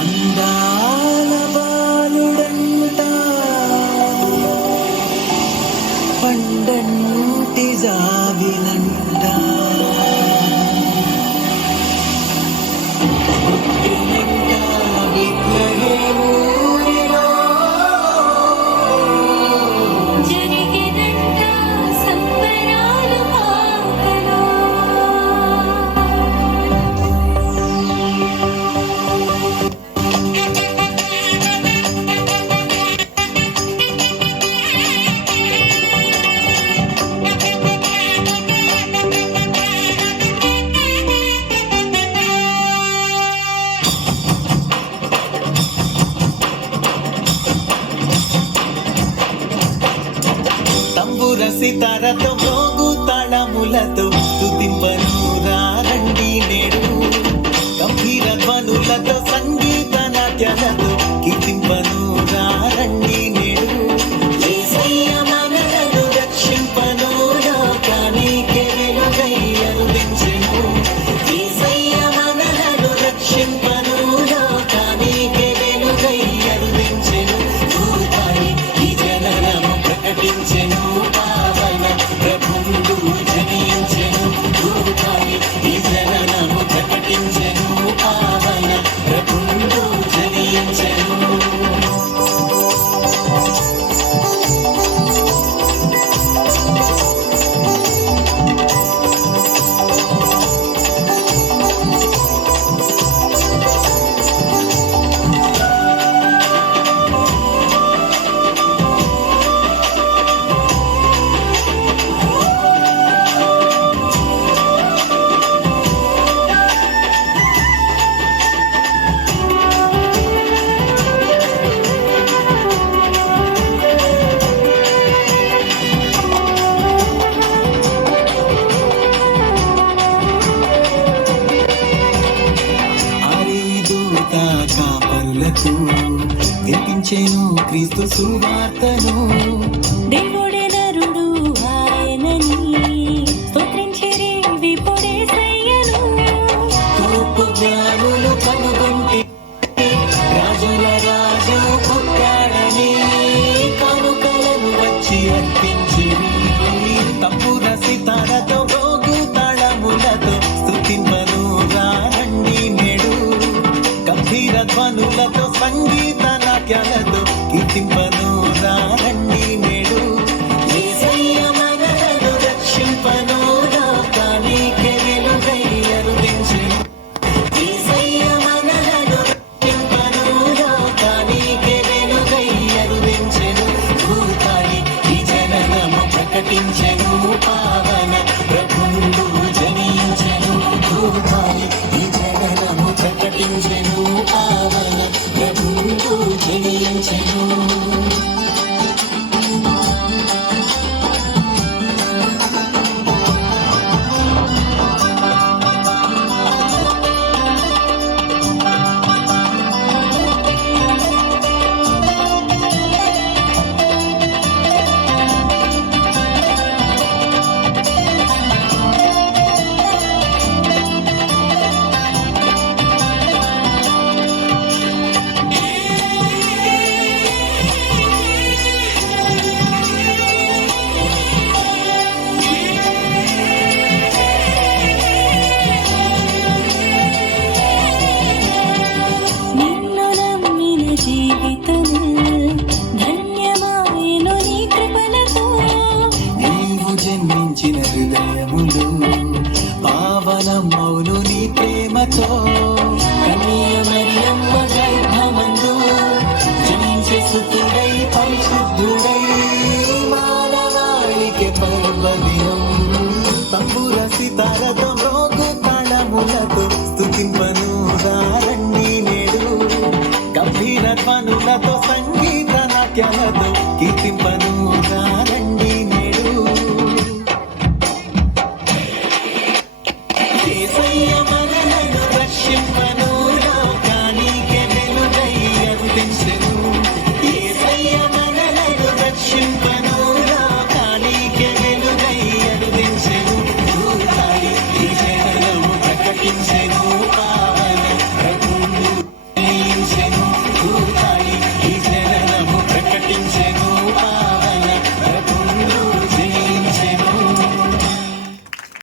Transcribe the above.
అందాల బాలుడంట పండంటి జావినంట తంబుర సితారతో మోగు తాళములతో స్తుతింపను రండి నేడు గంభీర ధ్వనులతో సంగీత నాట్యాలతో కీర్తింపను రండి నేడు యేసయ్య మనలను రక్షింపను లోకానికి వెలుగై అరుదించెను యేసయ్య మనలను రక్షింపను లోకానికి వెలుగై అరుదించెను భూతాయి ఈ జననము ప్రకటించెను కాపరులకు వినిపించెను క్రీస్తు సువార్తను దేవుడే నరుడు ఆయనని స్తోత్రించిరి విపుడేసయ్యను తూర్పు జ్ఞానులు కనుగొంటి రాజుల రాజు పుట్టాడని కానుకలను వచ్చి అర్పించిరి తంబుర సితారతో మోగు తాళములతో స్తుతింపను రండి నేడు గంభీర ధ్వనులతో సంగీత నాట్యాలతో కీర్తింపను రండి నేడు యేసయ్య మనలను రక్షింపను లోకానికి వెలుగై అరుదించెను యేసయ్య మనలను రక్షింపను లోకానికి వెలుగై అరుదించెను భూతాయి ఈ జననము ప్రకటించెను పావన ప్రభువును జనించెను భూతాయి ఈ జననము ప్రకటించెను పావన ప్రభువును జనించెను నిన్ను నమ్మిన జీవితము ధన్యమాయెను నీ కృపలతో నీవు జన్మించిన హృదయములు పావనమౌను నీ ప్రేమతో కన్య మరియమ్మ గర్భమందు జనించే సుతుడై పరిశుద్ధుడై మానవాళికి పర్వదినం తంబుర సితారతో